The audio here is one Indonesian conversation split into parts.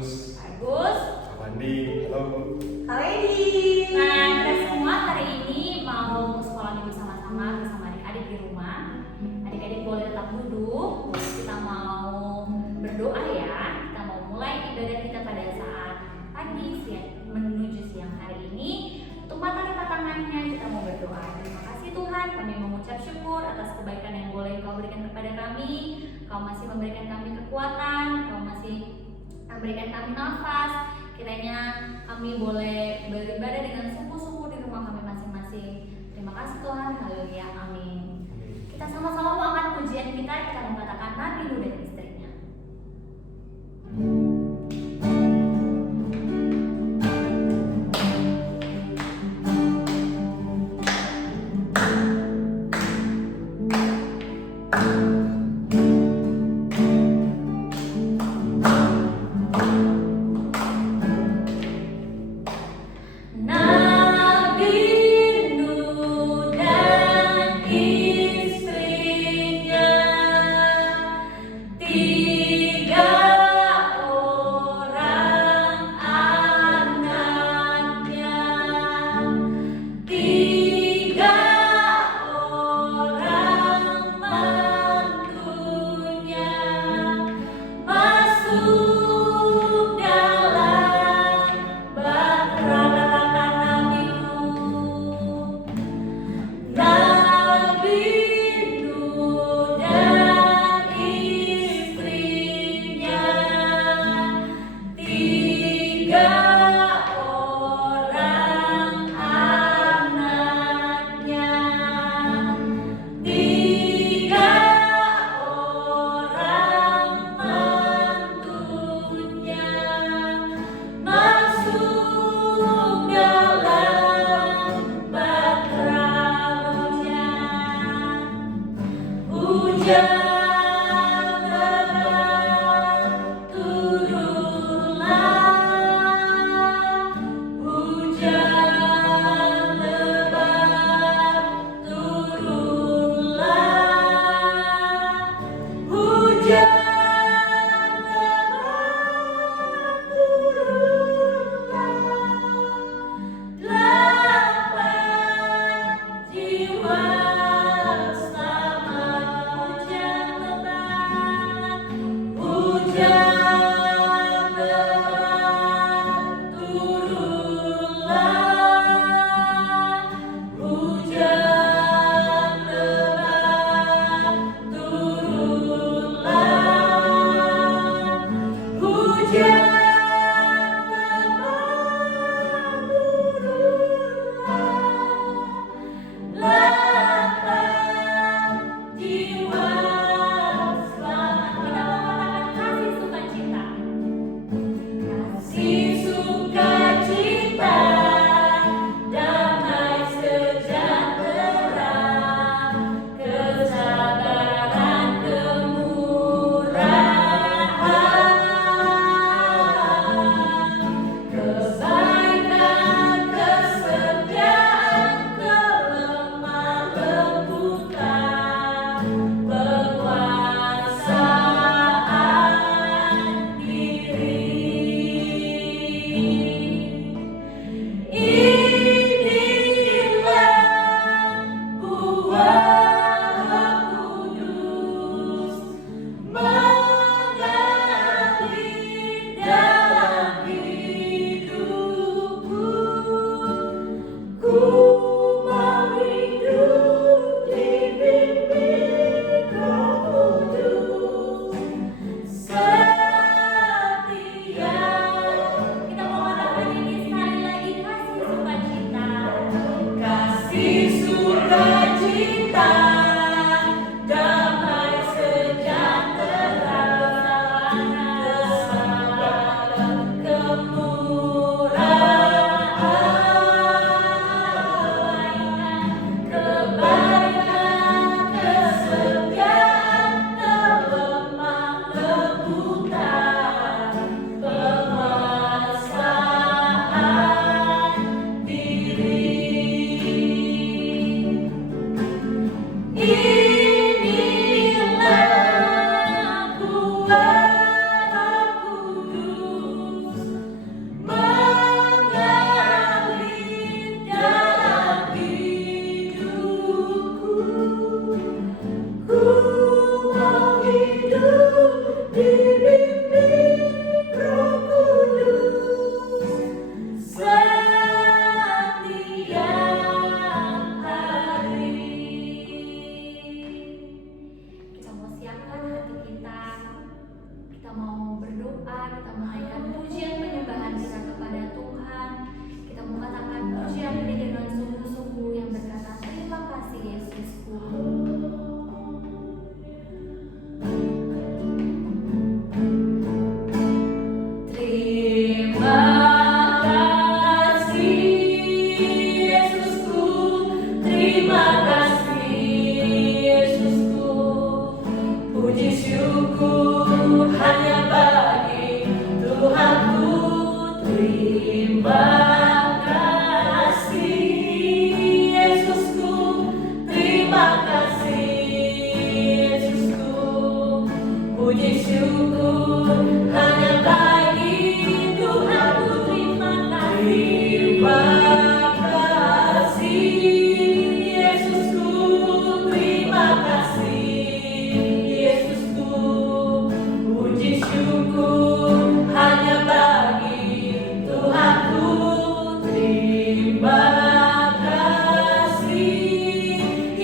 Agus. Agus. Avandi. Halo. Halo Edi. Nah, kita semua hari ini mau sekolah minggu sama-sama bersama adik-adik di rumah. Adik-adik boleh tetap duduk. Kita mau berdoa ya. Kita mau mulai ibadah kita pada saat pagi, siang, menuju siang hari ini. Untuk mata kita tangannya kita mau berdoa. Terima kasih Tuhan, kami mengucap syukur atas kebaikan yang boleh Kau berikan kepada kami. Kau masih memberikan kami kekuatan, Kau masih memberikan kami nafas. Kiranya kami boleh beribadah dengan sungguh-sungguh di rumah kami masing-masing. Terima kasih Tuhan, haleluya, amin. Kita sama-sama mau angkat pujian kita mau katakan Nabi Nuh dan istrinya.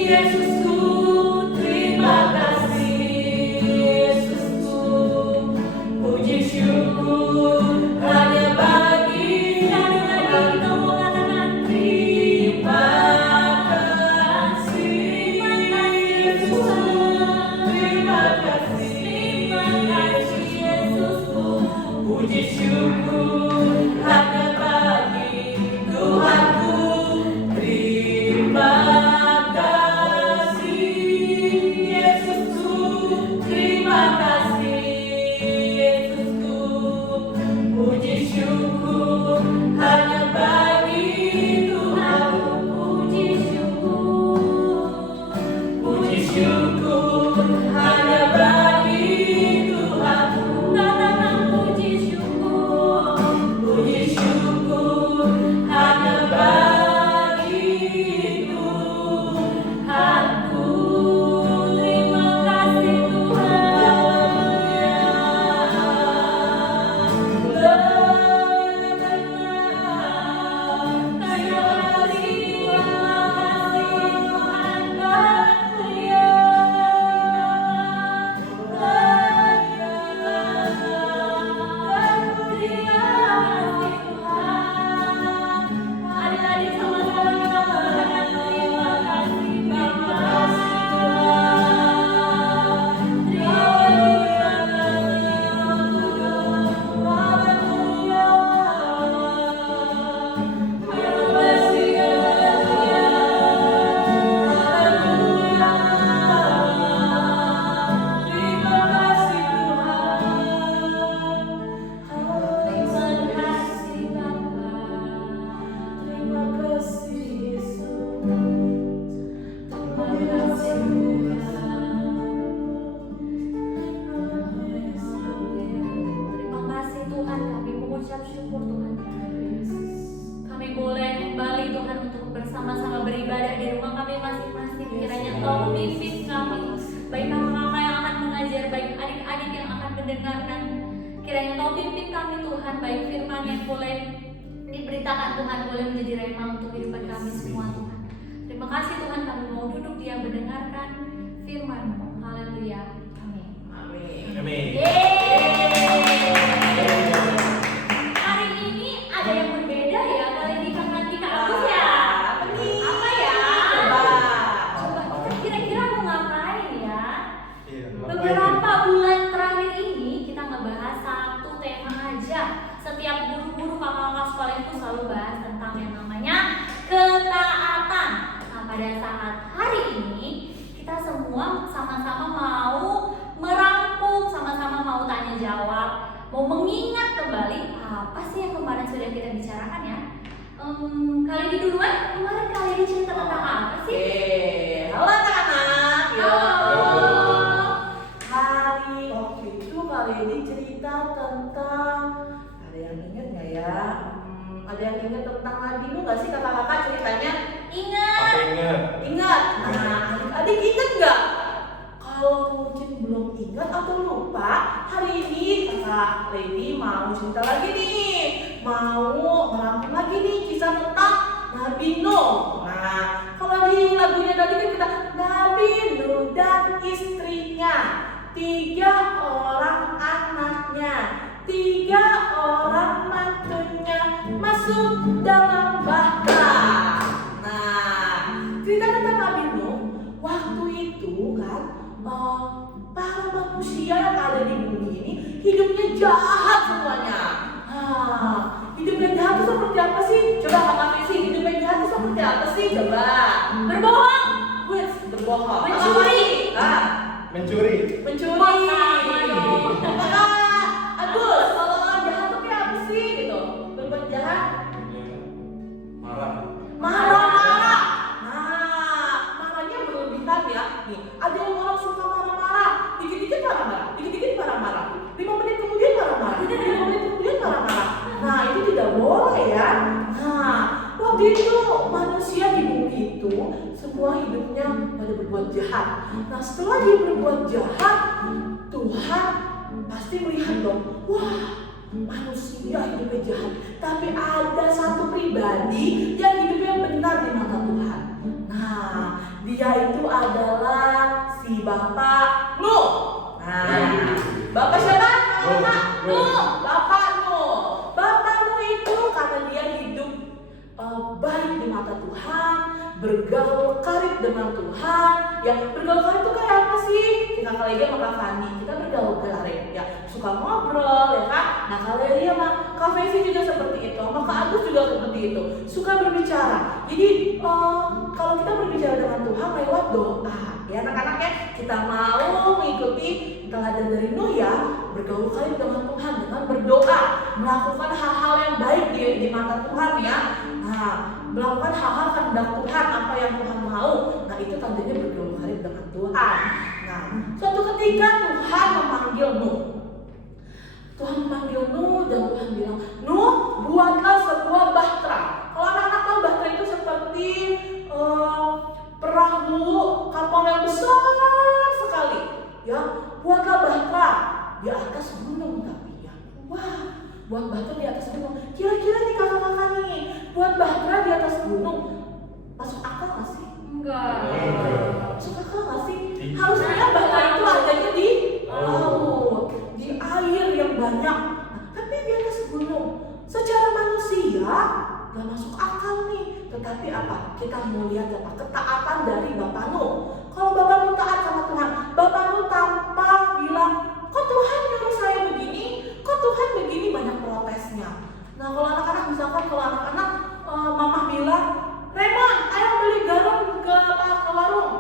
Yesusku, terima kasih Yesusku, puji syukur hanya bagi Tuhan. Terima kasih Yesusku, terima kasih Yesusku, puji syukur hanya bagi Tuhanku. Terima kasih Yesusku, terima kasih Yesusku, puji syukur hanya bagi Tuhanku. Puji syukur hanya bagi Tuhanku. Katakan puji syukur hanya bagi Tuhanku. Terima kasih Adik-adik sama-sama kita mengatakan terima kasih Bapa. Terima kasih Tuhan, kami mengucap syukur Tuhan. Kami boleh kembali Tuhan untuk bersama-sama beribadah di rumah kami masing-masing. Kiranya Engkau memimpin kami, baik kakak-kakak yang akan mengajar, baik adik-adik yang akan mendengarkan. Kiranya Engkau pimpin kami Tuhan, baik firman yang boleh diberitakan Tuhan boleh menjadi rema untuk kehidupan kami semua Tuhan. Terima kasih Tuhan, kami mau duduk diam mendengarkan firman-Mu. Haleluya. Amin. Amin. Hari ini ada yang berbeda ya, kali ini kakak Tika Agus ya. Apa ya? Coba kita kira-kira mau ngapain ya? Beberapa bulan terakhir ini kita ngebahas satu tema aja. Setiap guru-guru kakak-kakak sekolah itu selalu bahas tentang yang namanya ketaatan. Nah, pada saat hari ini kita semua sama-sama mau merangkum, sama-sama mau tanya jawab, mau mengingat kembali apa sih yang kemarin sudah kita bicarakan ya. Kali ini duluan, kemarin kali ini cerita tentang apa sih? Halo anak-anak. Halo. Kali ini cerita tentang, ada yang ingat nggak ya? Ada yang ingat tentang Ladino nggak sih kakak-kakak ceritanya? Ingat. Ingat. Nah, adik ingat nggak? Kalau mungkin belum ingat atau lupa, hari ini kakak Lady mau cerita lagi nih, mau merangkum lagi nih kisah tentang Nabi Nuh. Nah, kalau di lagunya tadi kan kita Nabi Nuh dan istrinya, 3 orang anaknya, 3 orang mantunya masuk dalam bahar. Nah, cerita tentang Nabi Nuh, waktu itu kan para manusia yang ada di bumi ini hidupnya jahat semuanya. Hidupnya jahat itu seperti apa sih? Coba kakak Fesi, hidupnya jahat itu seperti apa sih? Coba. Berbohong. Berbohong. Mencuri. Mencuri. Sama dong. Kakak Agus, kalau orang jahat itu kayak apa sih gitu? Berbuat jahat? Marah. Nah, marahnya berlebihan ya. Nih, ada yang orang suka marah-marah, dikit-dikit marah-marah, 5 menit kemudian marah-marah, 5 menit kemudian marah-marah. Nah, itu tidak boleh ya. Nah, waktu itu manusia di bumi itu semua hidupnya pada berbuat jahat. Nah, setelah dia berbuat jahat, Tuhan pasti melihat dong, wah, manusia hidupnya jahat, tapi ada satu pribadi yang hidupnya benar di mata Tuhan. Nah, Dia itu adalah si Bapak Nuh. Nah, Bapak siapa? Bapak Nuh. Bapak Nuh. Bapak Nuh itu karena dia hidup baik di mata Tuhan, bergaul karib dengan Tuhan. Ya, bergaul karib itu kayak apa sih? Kita kali dia sama Kak Fani, kita bergaul karib, ya suka ngobrol, ya kan? Nah kalau dia sama Kak Fesi juga seperti itu, sama Kak Agus juga seperti itu, suka berbicara. Jadi kalau kita berbicara dengan Tuhan lewat doa, ya anak-anak ya, kita mau mengikuti teladan dari Nuh ya, bergaul karib dengan Tuhan dengan berdoa, melakukan hal-hal yang baik di mata Tuhan ya. Nah, melakukan hal-hal kehendak Tuhan, apa yang Tuhan mau. Nah, itu tandanya bergaul karib dengan Tuhan. Nah, suatu ketika Tuhan memanggil Nuh. Tuhan memanggil Nuh dan Tuhan bilang, Nuh, buatlah sebuah bahtera. Kalau anak-anak tahu bahtera itu seperti perahu kapal yang besar sekali. Ya, buatlah bahtera di atas gunung tapi ya. Wah, buat bahtera di atas gunung. Kira-kira nih kakak-kakak nih, buat bahtera di atas gunung masuk akal nggak sih? Enggak. Masuk akal nggak sih? Harusnya bahtera itu adanya di laut, di air yang banyak. Nah, tapi di atas gunung. Secara manusia nggak masuk akal nih. Tetapi apa? Kita mau lihat apa? Ketaatan dari Bapak Nuh. Kalau Bapak Nuh taat sama Tuhan, Bapak Nuh tanpa bilang, kok Tuhan nyuruh saya begini? Kok Tuhan begini? Banyak protesnya. Nah kalau anak-anak misalkan kalau anak-anak mama bilang, Raymond, ayo beli garam ke warung.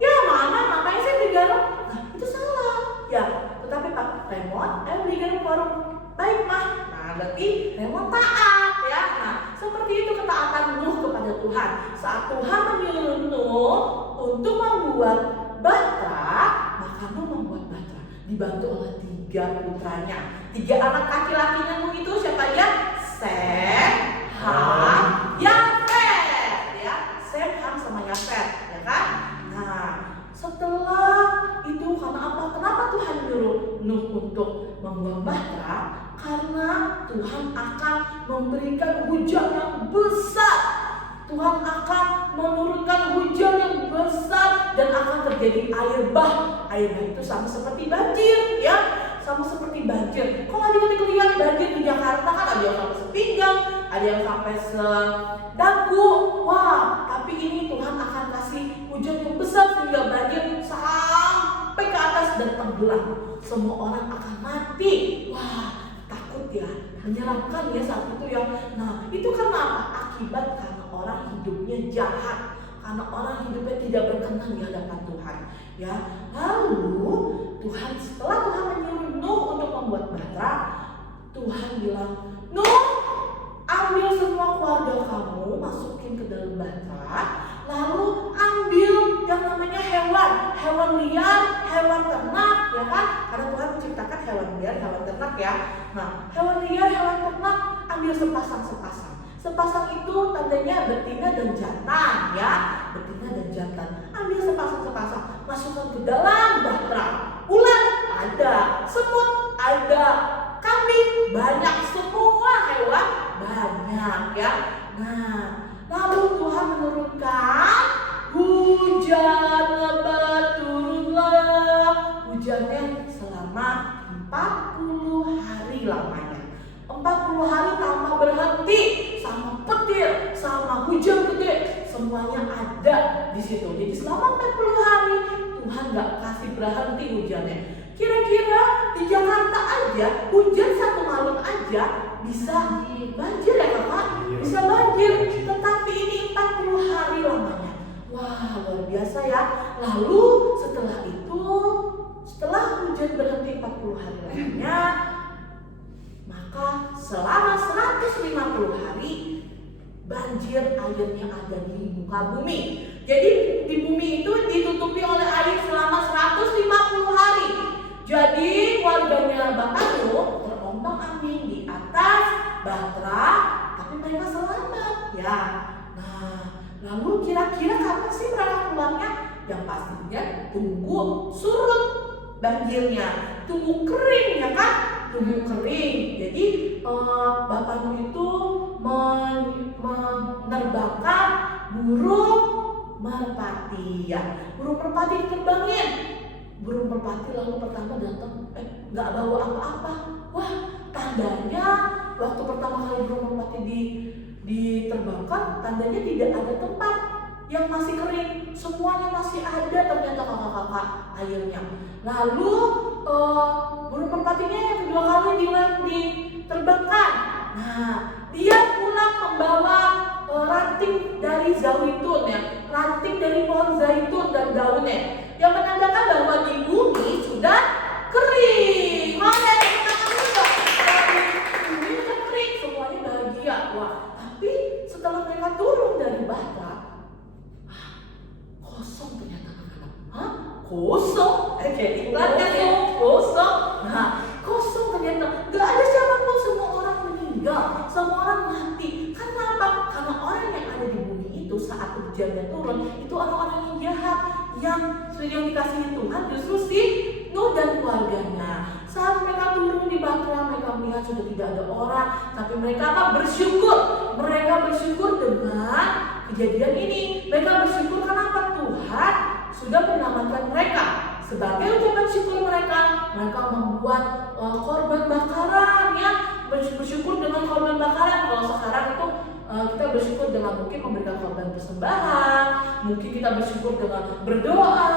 Ya mana? Ngapain sih beli garam? Nah itu salah. Ya, tetapi Pak Raymond, ayo beli garam ke warung. Baik mah. Nah berarti Raymond taat ya. Nah seperti itu ketaatan Nuh kepada Tuhan. Saat Tuhan menyuruh Nuh untuk membuat bahtera, maka Nuh membuat bahtera. Dibantu oleh 3 putranya. 3 anak laki-lakinya Nuh itu siapa aja? Sem, Ham, Yafet. Ya, Sem, Ham sama Yafet, ya kan? Nah, setelah itu karena apa? Kenapa Tuhan nyuruh Nuh untuk membuat bahtera? Karena Tuhan akan memberikan hujan yang besar. Tuhan akan menurunkan hujan yang besar dan akan terjadi air bah. Air bah itu sama seperti banjir, ya, sama seperti banjir. Kalau adik-adik lihat banjir di Jakarta kan ada yang sampai sepinggang, ada yang sampai sedagu. Wah, tapi ini Tuhan akan kasih hujan yang besar sehingga banjir sampai ke atas dan tenggelam. Semua orang akan mati. Wah, takut ya, menyeramkan ya saat itu ya. Nah, itu karena apa? Akibat karena orang hidupnya jahat, karena orang hidupnya tidak berkenan di hadapan Tuhan. Ya, lalu Tuhan setelah Tuhan menyuruh Nuh untuk membuat bahtera, Tuhan bilang, Nuh, ambil semua keluarga kamu, masukin ke dalam bahtera, lalu ambil yang namanya hewan liar, hewan ternak, ya kan? Karena Tuhan menciptakan hewan liar, hewan ternak ya. Nah, hewan liar, hewan ternak, ambil sepasang-sepasang. Sepasang itu tandanya betina dan jantan ya, betina dan jantan. Ambil sepasang-sepasang, masukkan ke dalam bahtera. Ular ada, semut ada, kambing banyak, semua hewan banyak ya. Nah, lalu Tuhan menurunkan hujan lebat, turunlah hujannya selama 40 hari lamanya. 40 hari tanpa berhenti, sama petir, sama hujan gede, semuanya ada di situ. Jadi selama 40 hari Tuhan gak kasih berhenti hujannya. Kira-kira di Jakarta aja hujan 1 malam aja bisa banjir ya kakak? Bisa banjir, tetapi ini 40 hari lamanya. Wah, luar biasa ya. Lalu setelah itu, setelah hujan berhenti 40 hari lamanya, maka selama 150 hari banjir airnya ada di muka bumi. Jadi di bumi itu ditutupi oleh air selama 150 hari. Jadi keluarganya Bapak Nuh terombang-ambing di atas bahtera, tapi mereka selamat ya. Nah, lalu kira-kira kapan sih mereka pulangnya? Yang pastinya tunggu surut banjirnya, tunggu kering ya kan? Tunggu kering. Jadi Bapak Nuh itu menerbangkan burung merpati ya. Burung merpati diterbangin. Burung merpati lalu pertama datang, nggak bawa apa-apa. Wah, tandanya waktu pertama kali burung merpati diterbangkan, tandanya tidak ada tempat yang masih kering, semuanya masih ada ternyata kakak-kakak airnya. Lalu burung merpatinya yang kedua kali diterbangkan. Nah, dia pulang membawa ranting dari zaitun ya, ranting dari pohon zaitun dan daunnya, yang menandakan bahwa di bumi sudah kering. Mana yang menandakan di bumi sudah kering, semuanya bahagia. Wah, tapi setelah mereka turun dari bata, kosong ternyata anak-anak. Hah? Kosong? Jadi kan ya, kosong. Nah, kosong ternyata. Gak ada siapapun, semua orang meninggal, semua orang mati. Kenapa? Karena orang yang ada di bumi itu saat hujannya turun, itu orang-orang yang jahat, yang dikasihi Tuhan justru si Nuh dan keluarganya. Saat mereka turun di Batra, mereka melihat sudah tidak ada orang, tapi mereka apa? Bersyukur. Mereka bersyukur dengan kejadian ini. Mereka bersyukur kenapa? Tuhan sudah menyelamatkan mereka. Sebagai ucapan syukur mereka membuat korban bakaran ya. Bersyukur dengan korban bakaran. Kalau sekarang itu kita bersyukur dengan mungkin memberikan korban persembahan, mungkin kita bersyukur dengan berdoa,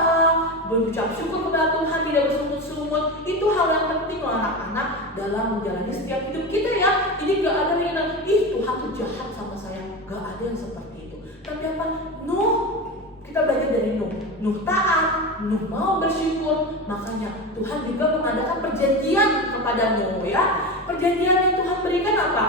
berucap syukur kepada Tuhan, tidak bersungut-sungut. Itu hal yang penting loh anak-anak dalam menjalani setiap hidup kita ya. Jadi gak ada yang bilang, ih Tuhan tuh jahat sama saya. Gak ada yang seperti itu. Tapi apa? Nuh, kita belajar dari Nuh. Nuh taat, Nuh mau bersyukur. Makanya Tuhan juga mengadakan perjanjian kepada Nuh ya. Perjanjian yang Tuhan berikan apa?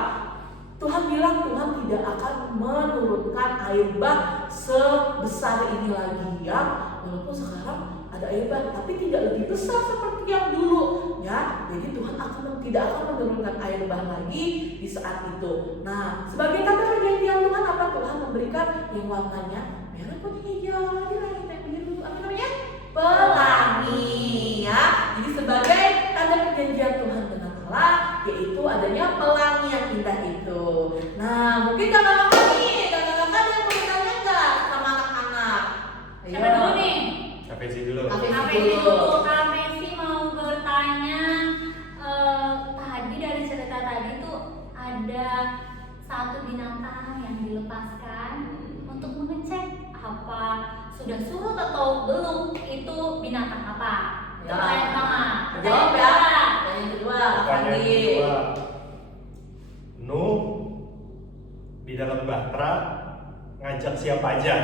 Tuhan bilang Tuhan tidak akan menurunkan air bah sebesar ini lagi ya. Walaupun sekarang ada air bah, tapi tidak lebih besar seperti yang dulu ya. Jadi Tuhan tidak akan menurunkan air bah lagi di saat itu. Nah, sebagai tanda perjanjian Tuhan apa? Tuhan memberikan yang warnanya merah, kuning, hijau, di langit yang biru, apa namanya? Pelangi ya. Jadi sebagai tanda perjanjian Tuhan dengan Allah, yaitu adanya pelangi yang indah itu. Nah, mungkin kakak-kakak yang mau bertanya nggak sama anak-anak? Siapa dulu nih? Kak Fesi dulu. Kak Fesi mau bertanya. Tadi dari cerita tadi tuh ada satu binatang yang dilepaskan untuk mengecek apa sudah surut atau belum, itu binatang apa? Itu pertanyaan pertama. Jawab ya. Yang kedua, Pertanyaan kedua. Nuh di dalam Batra ngajak siapa aja?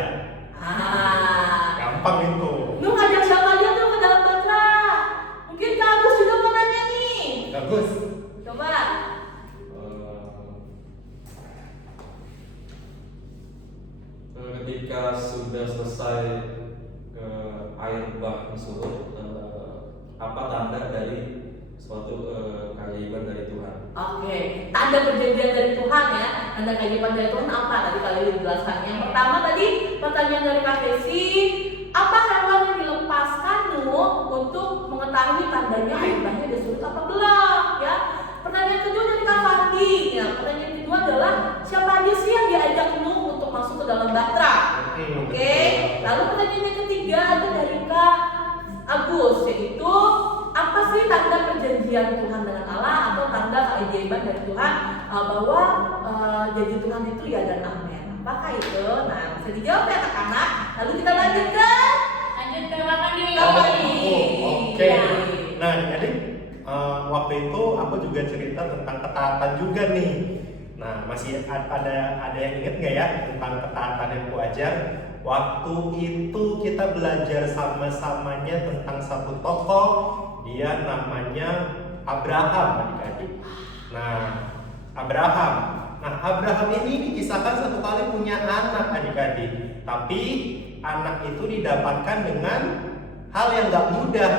Gampang itu. Nuh ngajak siapa aja tuh ke dalam Batra? Mungkin Kak Agus juga mau nanya nih. Bagus. Coba. Ketika sudah selesai air bah surut, apa tanda dari suatu keajaiban dari Tuhan? Oke, tanda perjanjian dari Tuhan ya. Tanda keajaiban dari Tuhan apa? Tadi kalian dijelaskan. Yang pertama tadi pertanyaan dari Kak Desi, apa hewan yang dilepaskan Nuh untuk mengetahui tandanya air bahnya sudah surut apa belum? Ya. Pertanyaan kedua dari Kak Fandi. Ya, pertanyaan kedua adalah siapa aja sih yang diajak Nuh untuk masuk ke dalam Batra? Oke. Lalu pertanyaan yang ketiga ada dari Kak Agus, yaitu apa sih tanda perjanjian Tuhan dengan Allah atau tanda keajaiban dari Tuhan bahwa janji Tuhan itu ya dan amin. Apakah itu? Nah, bisa dijawab ya anak-anak. Lalu kita lanjut ke Kak Fandi. Oke. Nah, jadi waktu itu aku juga cerita tentang ketaatan juga nih. Nah, masih ada yang inget nggak ya tentang ketaatan yang ku ajar? Waktu itu kita belajar sama-samanya tentang satu tokoh, dia namanya Abraham, adik-adik. Nah, Abraham ini dikisahkan satu kali punya anak, adik-adik. Tapi anak itu didapatkan dengan hal yang gak mudah.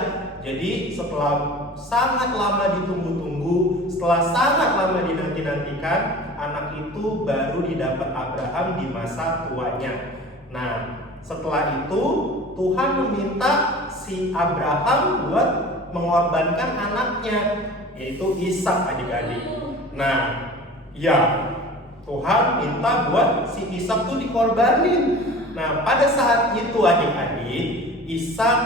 Jadi setelah sangat lama ditunggu-tunggu, setelah sangat lama dinanti-nantikan, anak itu baru didapat Abraham di masa tuanya. Nah, setelah itu Tuhan meminta si Abraham buat mengorbankan anaknya, yaitu Ishak, adik-adik. Nah, ya Tuhan minta buat si Ishak tuh dikorbanin. Nah, pada saat itu adik-adik, Ishak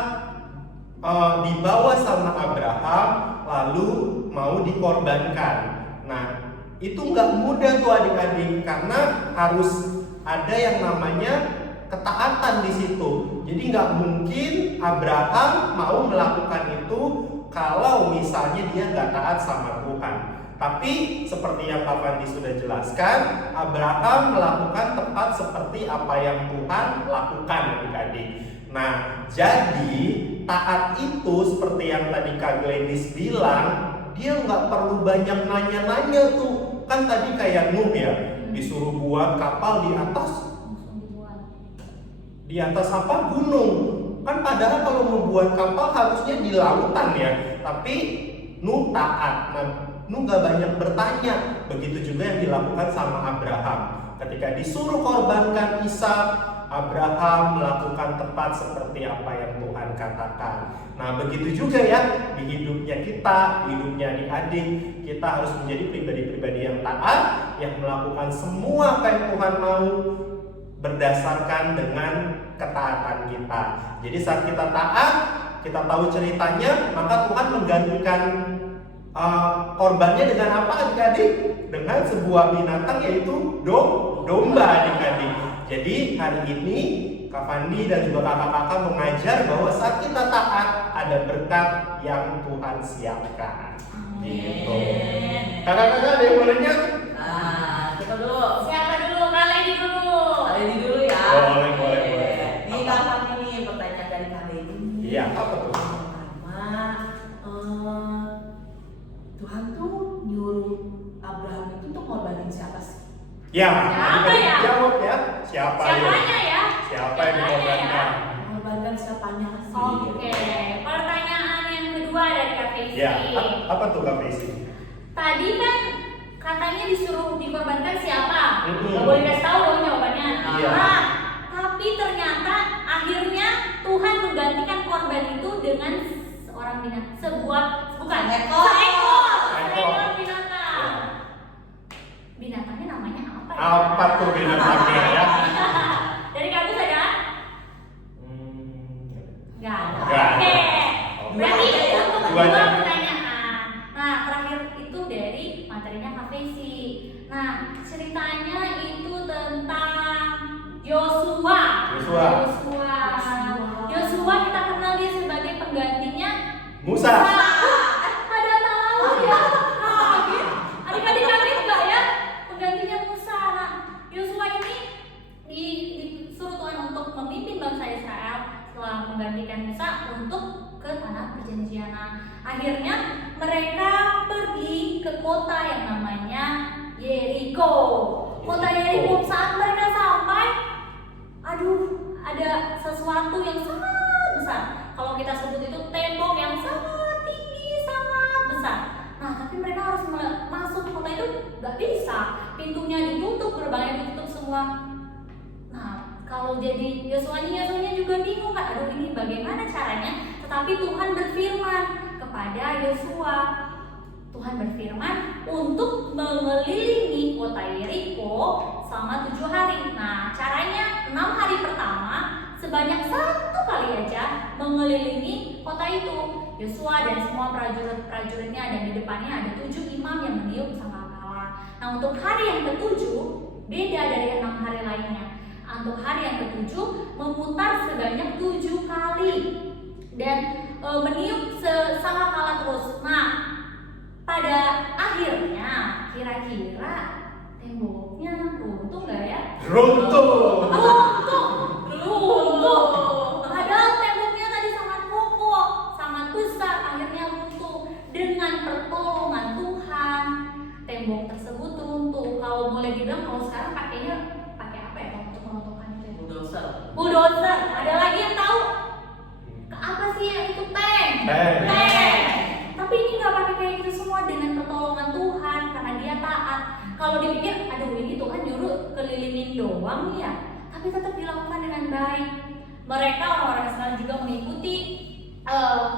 dibawa sama Abraham lalu mau dikorbankan. Nah, itu nggak mudah tuh adik-adik karena harus ada yang namanya ketaatan di situ. Jadi nggak mungkin Abraham mau melakukan itu kalau misalnya dia nggak taat sama Tuhan. Tapi seperti yang Kak Fandi sudah jelaskan, Abraham melakukan tepat seperti apa yang Tuhan lakukan adik-adik. Nah, jadi taat itu seperti yang tadi Kak Gladys bilang, dia nggak perlu banyak nanya-nanya tuh. Kan tadi kayak Nuh ya, disuruh buat kapal di atas apa? Gunung. Kan padahal kalau membuat kapal harusnya di lautan ya. Tapi Nuh taat. Nah, Nuh gak banyak bertanya. Begitu juga yang dilakukan sama Abraham. Ketika disuruh korbankan Ishak, Abraham melakukan tepat seperti apa yang Tuhan katakan. Nah, begitu juga ya di hidupnya kita, di hidupnya adik-adik, kita harus menjadi pribadi-pribadi yang taat, yang melakukan semua apa yang Tuhan mau berdasarkan dengan ketaatan kita. Jadi saat kita taat, kita tahu ceritanya, maka Tuhan menggantikan korbannya dengan apa adik-adik? Dengan sebuah binatang yaitu domba adik-adik. Jadi hari ini Kak Fandi dan juga kakak-kakak mengajar bahwa saat kita taat ada berkat yang Tuhan siapkan. Gitu. Kakak-kakak ada yang mau nanya? Kita dulu. Siapa dulu? Kak Lady dulu. Kak Lady dulu ya. Boleh. Ini Kak Fandi nih pertanyaan dari Kak Lady. Iya, apa tuh? Pertama, Tuhan tuh nyuruh Abraham itu untuk ngorbanin siapa sih? Ya, Siapa tadi ya? jawab ya. Siapa Siapanya ya? Siapa yang dikorbankan? Ngorbankan siapanya sih? Oke, pertanyaan yang kedua dari Kak Fesi. Ya, apa tuh Kak Fesi? Tadi kan katanya disuruh dikorbankan siapa? Mm-mm. Gak boleh kasih tahu dong jawabannya. Iya. Nah, tapi ternyata akhirnya Tuhan menggantikan korban itu dengan seorang binatang, seekor binatang. Binatangnya namanya apa ya? Apa tuh binatangnya ya? Dari kamu ada? Nggak ada. Nggak ada. Oke. Berarti Dua untuk Dua kedua aja. pertanyaan. Nah, terakhir itu dari materinya Kak Fesi. Nah, ceritanya itu tentang Yosua. Yosua kita kenal dia sebagai penggantinya Musa. Ada tahu ya? Adik-adik kaget nggak ya? Penggantinya Musa. Nah, Yosua ini disuruh Tuhan untuk memimpin bangsa Israel setelah menggantikan Musa untuk ke tanah perjanjian. Nah, akhirnya mereka pergi ke kota yang namanya Yeriko. Kota Yeriko, saat mereka sampai, ada sesuatu yang sangat besar. Kalau kita sebut itu tembok yang sangat tinggi, sangat besar. Nah, tapi mereka harus masuk kota itu nggak bisa. Pintunya ditutup, gerbangnya ditutup semua. Nah, kalau jadi Yosuanya juga bingung kan, aduh ini bagaimana caranya? Tetapi Tuhan berfirman kepada Yosua. Tuhan berfirman untuk mengelilingi kota Yeriko selama 7 hari. Nah, caranya 6 hari pertama sebanyak 1 kali aja mengelilingi kota itu. Yosua dan semua prajurit-prajuritnya, dan di depannya ada 7 imam yang meniup sangkakala. Nah, untuk hari yang ke-7 beda dari 6 hari lainnya. Untuk hari yang ke-7 memutar sebanyak 7 kali dan meniup sangkakala terus. Nah, pada akhirnya kira-kira temboknya runtuh nggak ya? Runtuh. Padahal temboknya tadi sangat kokoh, sangat besar, akhirnya runtuh. Dengan pertolongan Tuhan, tembok tersebut runtuh. Kalau boleh dibilang, kalau sekarang pakai apa ya untuk meruntuhkan itu? Bulldozer. Ada lagi yang tahu? Apa sih yang itu? Tank. Tapi ini nggak pakai kayak gitu semua, dengan pertolongan Tuhan karena dia taat. Kalau dipikir, aduh ini Tuhan nyuruh kelilingin doang ya, tapi tetap dilakukan dengan baik. Mereka orang-orang Israel juga mengikuti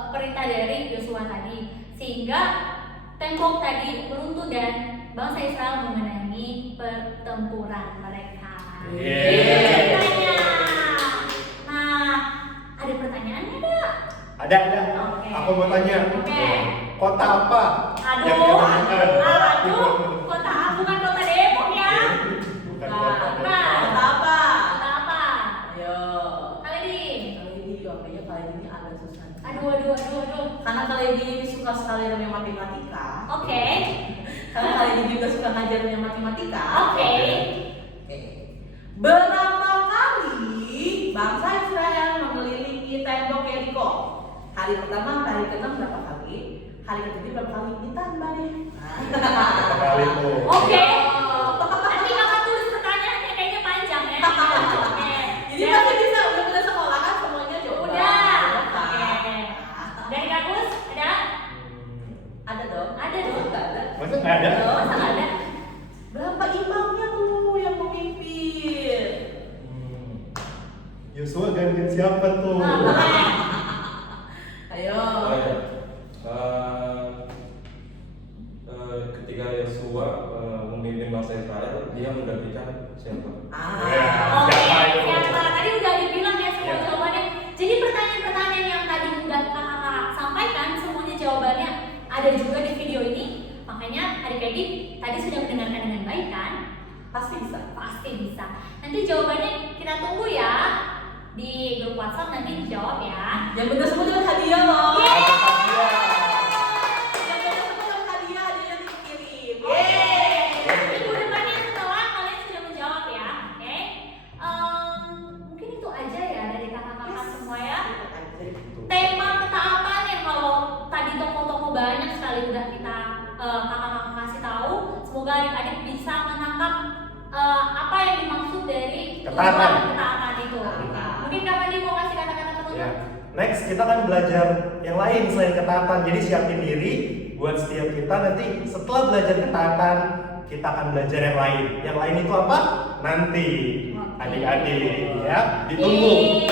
perintah dari Yosua tadi, sehingga tembok tadi runtuh dan bangsa Israel memenangi pertempuran mereka. Itu ceritanya. pertanyaannya enggak? Ada. Oke. Aku mau tanya. Oke. Kota apa? yang Aduh, kita dengar? kota bukan kota Depok ya. Bukan Nah, kota. nah. Kota apa? Kota apa? Ayo. Kali ini. Kali ini kayaknya kali ini agak susah. Aduh. Karena kali ini suka sekali dengan matematika. Oke. Karena kali ini juga suka ngajarin matematika. Oke. Oke. Berapa kali bangsa Israel mengelilingi tembok Yeriko? Hari pertama, hari ke-6 berapa kali? Hari ke-7 berapa kali? Ditambah deh. Berapa kali tuh? Oke. Nanti kakak tulis pertanyaannya kayaknya panjang ya. Oke. Jadi masih bisa udah sekolah kan semuanya coba. Udah. Oke. Oke. Dari Kak Gus ada? Ada dong. Ada dong. Nggak ada. Masa nggak ada? Masa nggak ada? Berapa imamnya tuh yang memimpin? Yosua gantiin siapa tuh? Ayo. Oh, ya. Ketika Yosua memimpin bangsa Israel, dia menggantikan siapa? Ya. Oke, Siapa itu? siapa? Tadi udah dibilang ya semua Ya. jawabannya. Jadi pertanyaan-pertanyaan yang tadi udah kakak sampaikan, semuanya jawabannya ada juga di video ini. Makanya adik-adik tadi sudah mendengarkan dengan baik kan? Pasti bisa. Pasti bisa. Nanti jawabannya kita tunggu ya di grup WhatsApp, nanti dijawab ya. Yang benar semua dapat hadiah loh. Yeay. Yang benar semua dapat hadiah, hadiahnya dikirim. Minggu depannya setelah kalian sudah menjawab ya, oke? Mungkin itu aja ya dari kakak-kakak semua ya. Tema ketaatan yang kalau tadi toko-toko banyak sekali udah kita kakak-kakak kasih tahu. Semoga adik-adik bisa menangkap apa yang dimaksud dari Ketaatan. Ketaatan itu. Mungkin kapan dia mau kasih kata-kata Ya. penutup? Next kita akan belajar yang lain selain ketaatan. Jadi siapin diri buat setiap kita nanti setelah belajar ketaatan kita akan belajar yang lain. Yang lain itu apa? Nanti adik-adik ya ditunggu. Yeay.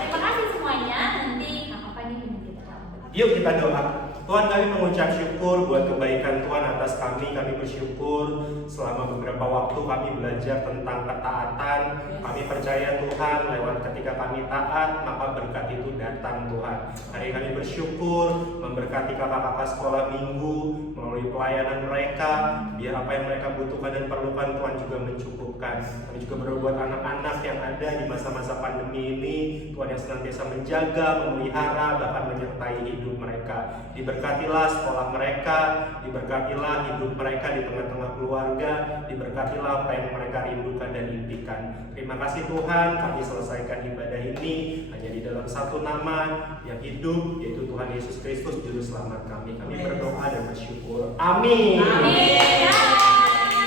Terima kasih semuanya. Nanti kakak Fani ingin kita jawab. Yuk kita doa. Tuhan, kami mengucap syukur buat kebaikan Tuhan atas kami. Kami bersyukur selama beberapa waktu kami belajar tentang ketaatan. Kami percaya Tuhan lewat ketika kami taat maka berkat itu datang Tuhan. Hari kami bersyukur memberkati kakak-kakak sekolah minggu melalui pelayanan mereka. Biar apa yang mereka butuhkan dan perlukan Tuhan juga mencukupkan. Kami juga berdoa buat anak-anak yang ada di masa-masa pandemi ini. Tuhan yang senantiasa menjaga, memelihara, bahkan menyertai hidup mereka. Diberkatilah sekolah mereka, diberkatilah hidup mereka di tengah-tengah keluarga, diberkatilah apa yang mereka rindukan dan impikan. Terima kasih Tuhan, kami selesaikan ibadah ini hanya di dalam satu nama yang hidup, yaitu Tuhan Yesus Kristus, Juru Selamat kami. Kami berdoa dan bersyukur. Amin. Amin.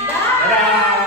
Dadah.